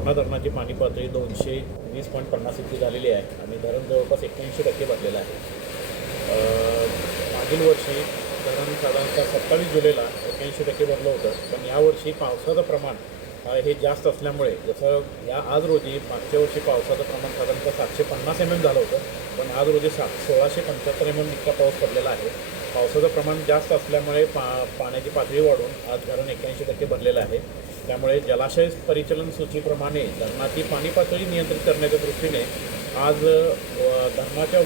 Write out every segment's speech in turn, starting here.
वारणा धरणाची पाणी पातळी 220.50 इतकी झालेली आहे आणि धरण जवळपास 81% भरलेलं आहे. मागील वर्षी धरण साधारणतः 27 जुलैला 81% भरलं होतं, पण यावर्षी पावसाचं प्रमाण हे जास्त असल्यामुळे जसं आज रोजी मागच्या वर्षी पावसाचं प्रमाण साधारणतः 750 mm झालं होतं, पण आज रोजी 1675 mm इतका पाऊस पडलेला आहे. पावसाचं प्रमाण जास्त असल्यामुळे पाण्याची पातळी वाढून आज धरण 81% भरलेलं आहे. त्यामुळे जलाशय परिचालन सूचीप्रमाणे धरणाची पाणी पातळी नियंत्रित करण्याच्या दृष्टीने आज धरणाच्या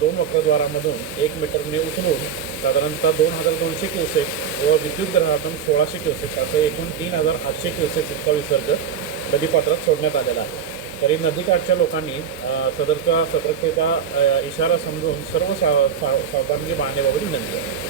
दोन वक्रद्वारामधून 1 मीटरने उचलून साधारणतः 2200 क्युसेक व विद्युत ग्रहातून 1600 क्युसेक असं एकूण 3800 क्युसेक इतका विसर्ग नदीपात्रात सोडण्यात आलेला आहे. तरी नदीकाठच्या लोकांनी सदरचा सतर्कतेचा इशारा समजून सर्व सावधानगी बाळगण्याबाबत विनंती आहे.